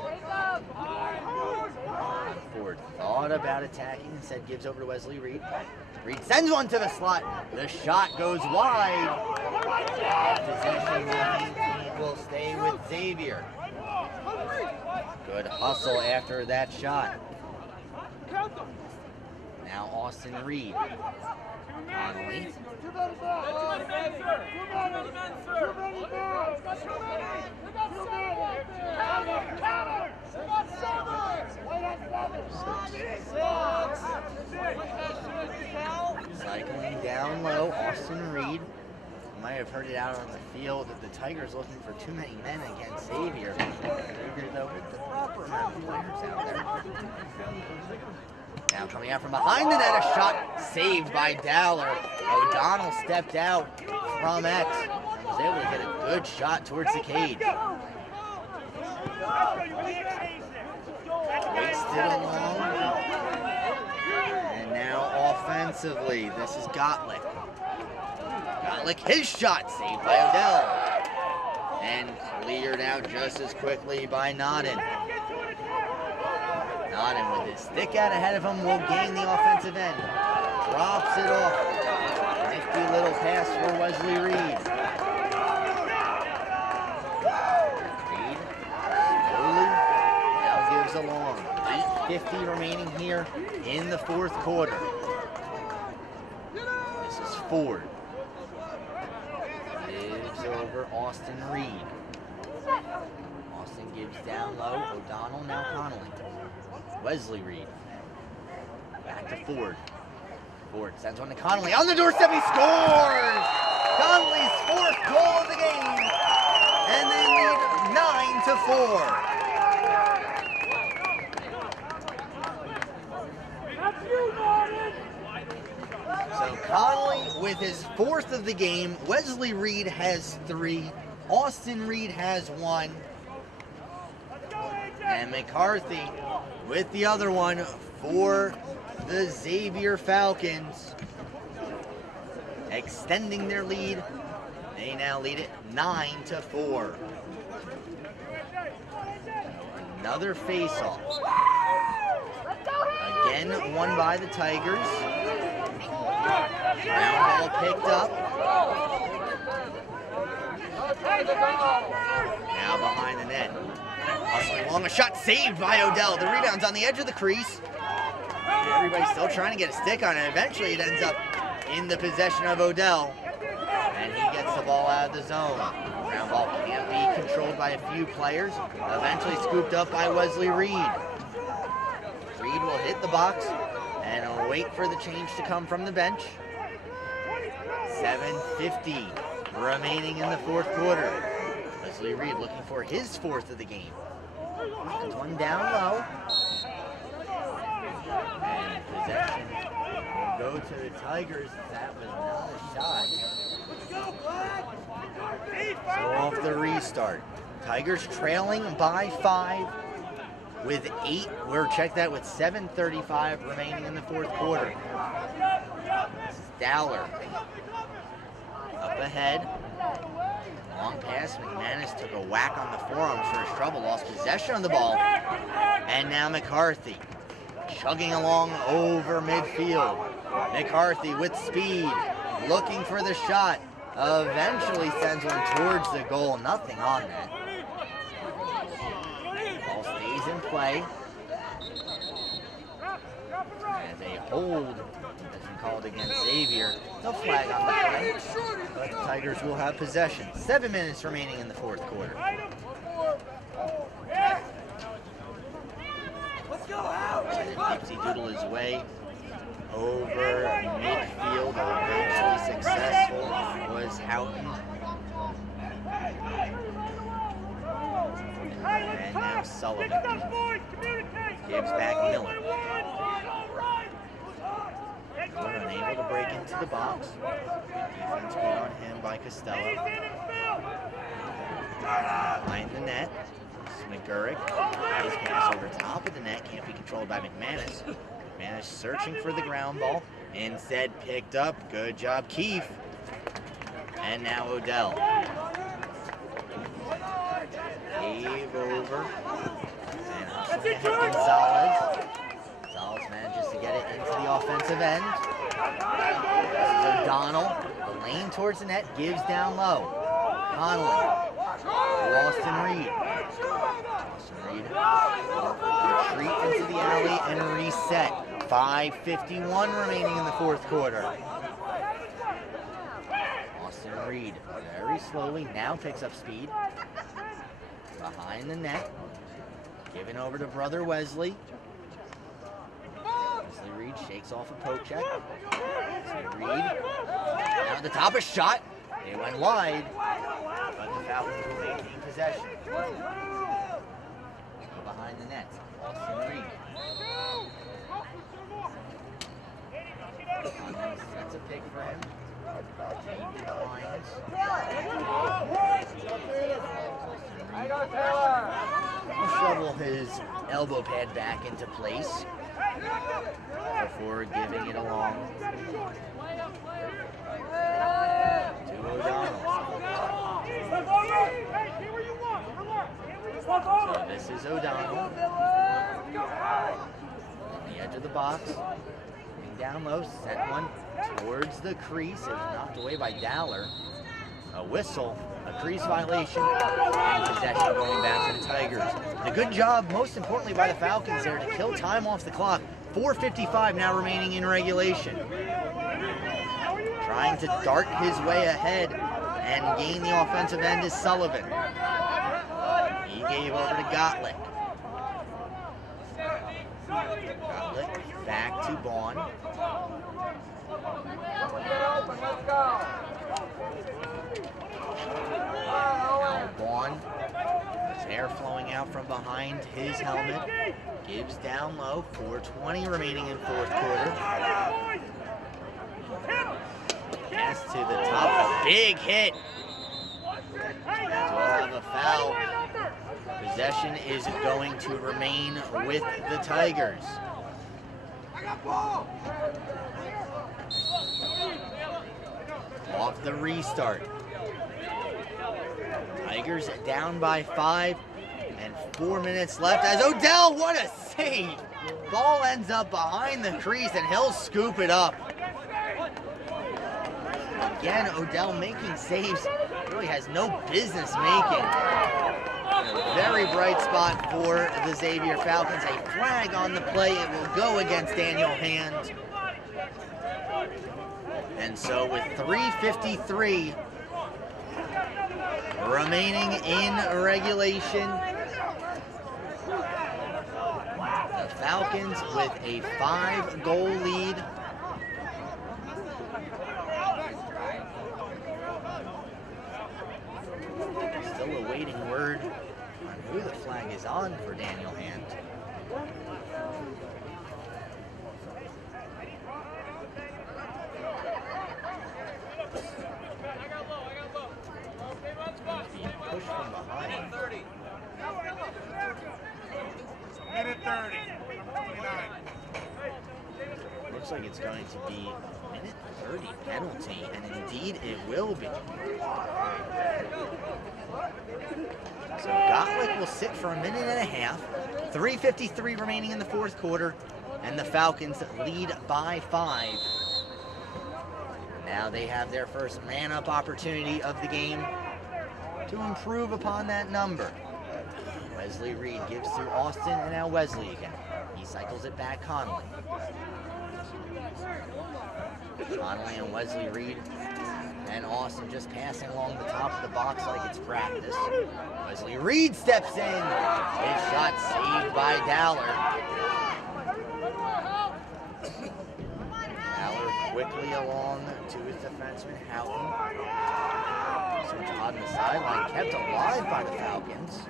Ford thought about attacking, instead gives over to Wesley Reed. Reed sends one to the slot. The shot goes wide. Possession will stay with Xavier. Good hustle after that shot. Now Austin Reed. Connolly. Cycling down low, Austin Reed. You might have heard it out on the field that the Tigers looking for too many men against Xavier. Xavier, though, with the proper amount of players out there. Now coming out from behind the net, a shot saved by Dowler. O'Donnell stepped out from X and was able to get a good shot towards the cage. Wasted along. And now offensively, this is Gottlieb. Gottlieb, his shot saved by Odell. And cleared out just as quickly by Nodden. Nodden with his stick out ahead of him will gain the offensive end. Drops it off. Nifty little pass for Wesley Reed. Reed slowly now gives along. 8:50 remaining here in the fourth quarter. This is Ford. Gives over Austin Reed. Austin gives down low. O'Donnell, now Connolly. Wesley Reed. Back to Ford. Ford sends one to Connolly. On the doorstep, he scores! Connolly's 4th goal of the game. And they lead 9-4. So Connolly with his 4th of the game. Wesley Reed has 3. Austin Reed has 1. And McCarthy with the other one for the Xavier Falcons. Extending their lead. They now lead it 9-4. Another face-off. Again won by the Tigers. Ground ball picked up. Now behind the net. Hustling along, a shot saved by Odell. The rebound's on the edge of the crease. Everybody's still trying to get a stick on it. Eventually it ends up in the possession of Odell. And he gets the ball out of the zone. Ground ball can't be controlled by a few players. Eventually scooped up by Wesley Reed. Reed will hit the box and wait for the change to come from the bench. 7:50 remaining in the fourth quarter. Wesley Reed looking for his fourth of the game. Sends one down low. And possession will go to the Tigers. That was not a shot. So off the restart. Tigers trailing by 5 with 8. We're check that with 7:35 remaining in the fourth quarter. This is Dowler. Up ahead. Long pass. McManus took a whack on the forearms for his trouble. Lost possession of the ball. And now McCarthy chugging along over midfield. McCarthy with speed. Looking for the shot. Eventually sends one towards the goal. Nothing on that. Ball stays in play. As a hold has been called against Xavier. No flag on the play, but the Tigers will have possession. 7 minutes remaining in the fourth quarter. Dipsy doodle his way over midfield. Eventually successful was Houghton. And now Sullivan gives back Miller. Miller unable to break into the box. Defense put on him by Costello. Behind the net. McGurrick. His pass over top of the net can't be controlled by McManus. McManus searching for the ground ball. Instead picked up. Good job, Keefe. And now Odell. Gave over. And hustling Gonzalez. Gonzalez manages to get it into the offensive end. This is O'Donnell. The lane towards the net. Gives down low. Connolly. Austin Reed. Retreat into the alley and reset. 5:51 remaining in the fourth quarter. Austin Reed very slowly now picks up speed. Behind the net. Given over to brother Wesley. Wesley Reed shakes off a poke check. Wesley Reed. Now at the top, a shot. It went wide. But the Falcons will maintain possession. Behind the net. Austin Reed. That's a pick for him. He'll shovel his elbow pad back into place before giving it along to O'Donnell. So this is O'Donnell. On the edge of the box. Down low, sent one towards the crease. It was knocked away by Dowler. A whistle, a crease violation, and possession going back to the Tigers. And a good job, most importantly, by the Falcons there to kill time off the clock. 4:55 now remaining in regulation. Trying to dart his way ahead and gain the offensive end is Sullivan. He gave over to Gottlieb. Gottlieb back to Bond. Now Bond, his hair flowing out from behind his helmet, gives down low. 4:20 remaining in fourth quarter. Pass to the top, a big hit. As we'll have a foul. Possession is going to remain with the Tigers. Off the restart. Tigers down by 5 and 4 minutes left as Odell, what a save! Ball ends up behind the crease and he'll scoop it up. Again, Odell making saves really has no business making. A very bright spot for the Xavier Falcons. A flag on the play. It will go against Daniel Hand. And so with 3:53 remaining in regulation, the Falcons with a 5-goal lead. Still awaiting word on who the flag is on for Daniel Hand. Being pushed from behind. Minute 30. Looks like it's going to be a minute 30 penalty, and indeed it will be. So Gottlieb will sit for a minute and a half. 3:53 remaining in the fourth quarter, and the Falcons lead by 5. Now they have their first man-up opportunity of the game to improve upon that number. Wesley Reed gives to Austin, and now Wesley again. He cycles it back Connolly. Connolly and Wesley Reed and Austin just passing along the top of the box like it's practice. Wesley Reed steps in. His shot saved by Dowler. Dowler quickly along to his defenseman, Houghton. Switch on the sideline, kept alive by the Falcons.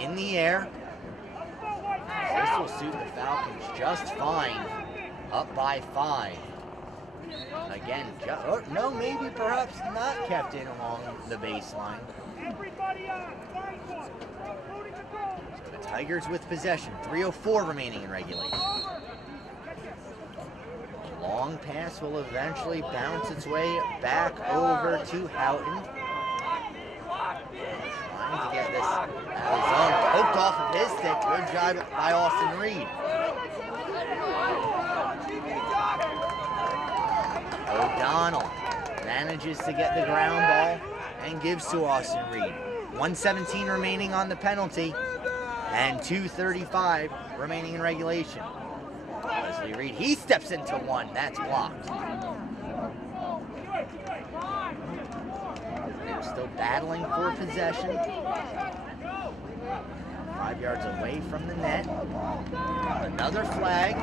In the air. This will suit the Falcons just fine. Up by 5. Again, no, maybe perhaps not kept in along the baseline. So the Tigers with possession. 3:04 remaining in regulation. Long pass will eventually bounce its way back over to Houghton. Trying to get this out of zone. Poked off of his stick. Good job by Austin Reed. O'Donnell manages to get the ground ball and gives to Austin Reed. 1:17 remaining on the penalty and 2:35 remaining in regulation. Wesley Reed, he steps into one. That's blocked. They're still battling for possession. 5 yards away from the net. Another flag.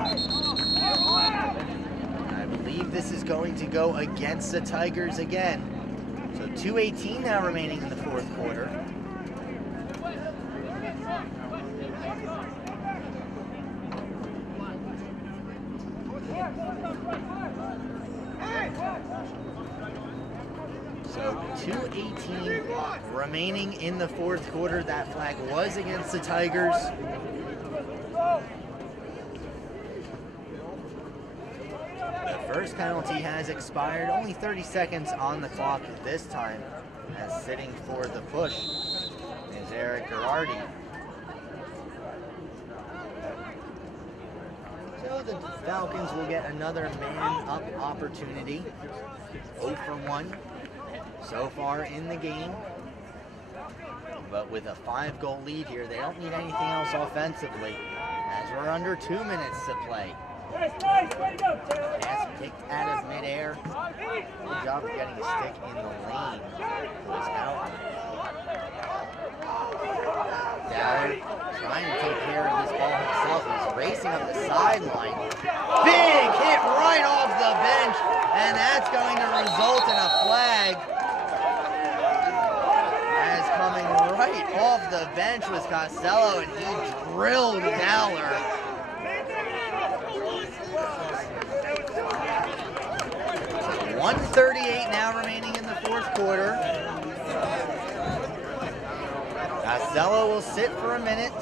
I believe this is going to go against the Tigers again. So 2:18 now remaining in the fourth quarter. So 2:18 remaining in the fourth quarter. That flag was against the Tigers. The first penalty has expired. Only 30 seconds on the clock this time, as sitting for the push is Eric Girardi. So the Falcons will get another man-up opportunity. 0 for 1 so far in the game. But with a 5-goal lead here, they don't need anything else offensively, as we're under 2 minutes to play. Pass kicked out of midair. Good job of getting a stick in the lane. Was out. Dowler trying to take care of this ball himself. He's racing up the sideline. Big hit right off the bench, and that's going to result in a flag. As coming right off the bench was Costello, and he drilled Dowler. 1:38 now remaining in the fourth quarter. Costello will sit for a minute.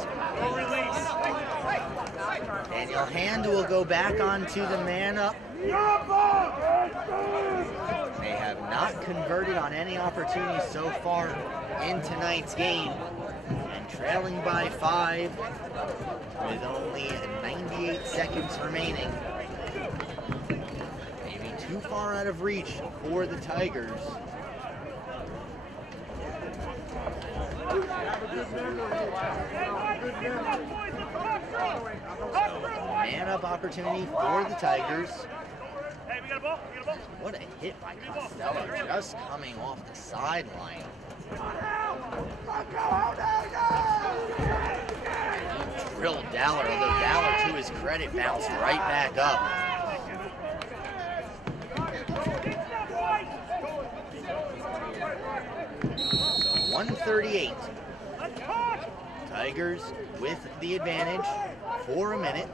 Daniel Hand will go back onto the man up. They have not converted on any opportunities so far in tonight's game. And trailing by 5 with only 98 seconds remaining. too far out of reach for the Tigers. Man-up opportunity for the Tigers. What a hit by Costello, just coming off the sideline. He drilled Dowler, although Dowler, to his credit, bounced right back up. So 138. Tigers with the advantage for a minute.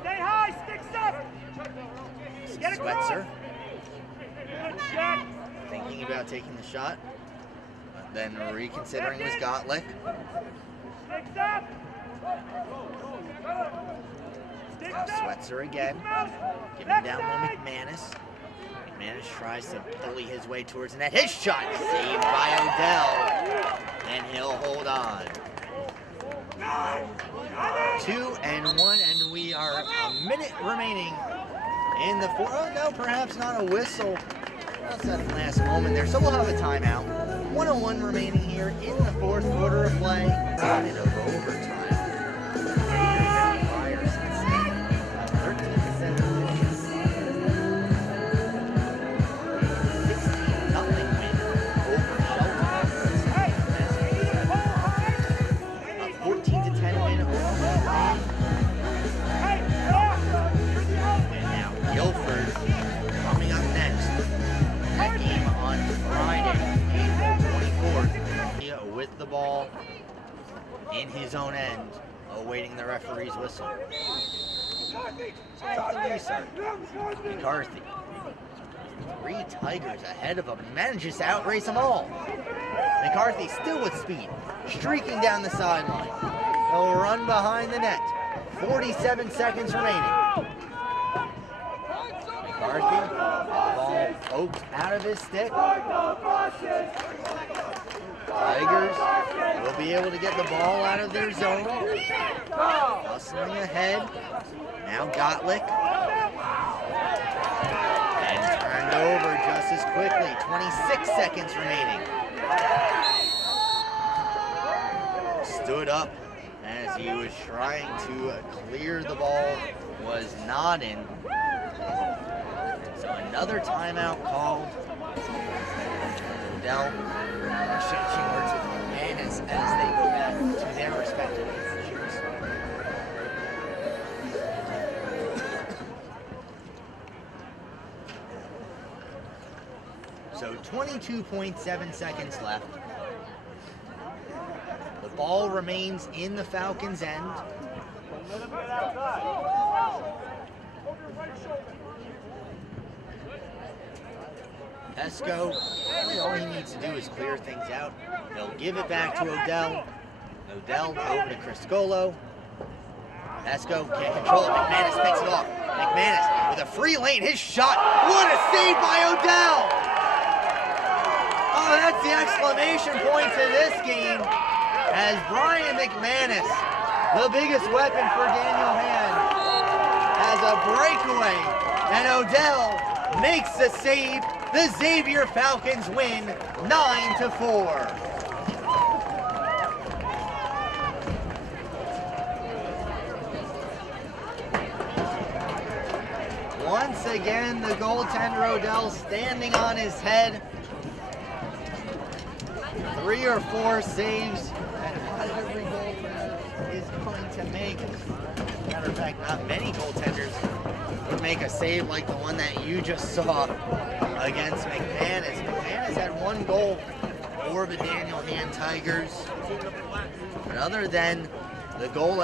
Stay high, sticks up. Swetzer thinking about taking the shot, but then reconsidering was Gottlieb. Now Swetzer again, giving down low McManus. McManus tries to bully his way towards the net. His shot saved by Odell, and he'll hold on. 2-1, and we are a minute remaining in the fourth. Oh no, perhaps not a whistle. That's at the last moment there, so we'll have a timeout. 1:01 remaining here in the fourth quarter of play. A minute of overtime. The ball in his own end, awaiting the referee's whistle. So the restart. McCarthy. 3 Tigers ahead of him, manages to outrace them all. McCarthy still with speed, streaking down the sideline. He'll run behind the net. 47 seconds remaining. McCarthy, ball poked out of his stick. Tigers will be able to get the ball out of their zone. Hustling ahead. Now Gottlieb. And turned over just as quickly. 26 seconds remaining. Stood up as he was trying to clear the ball. Was not in. So another timeout called. Odell exchanging words with McManus as they go back to their respective positions. So 22.7 seconds left. The ball remains in the Falcons' end. Pesco, all he needs to do is clear things out. He'll give it back to Odell. Odell over to Criscolo. Pesco can't control it. McManus picks it off. McManus with a free lane. His shot. What a save by Odell! Oh, that's the exclamation point to this game. As Brian McManus, the biggest weapon for Daniel Hand, has a breakaway. And Odell makes the save. The Xavier Falcons win 9-4. Once again, the goaltender Odell standing on his head. 3 or 4 saves that every goaltender is going to make. As a matter of fact, not many goaltenders would make a save like the one that you just saw against McManus. McManus had 1 goal for the Daniel Hand Tigers. But other than the goal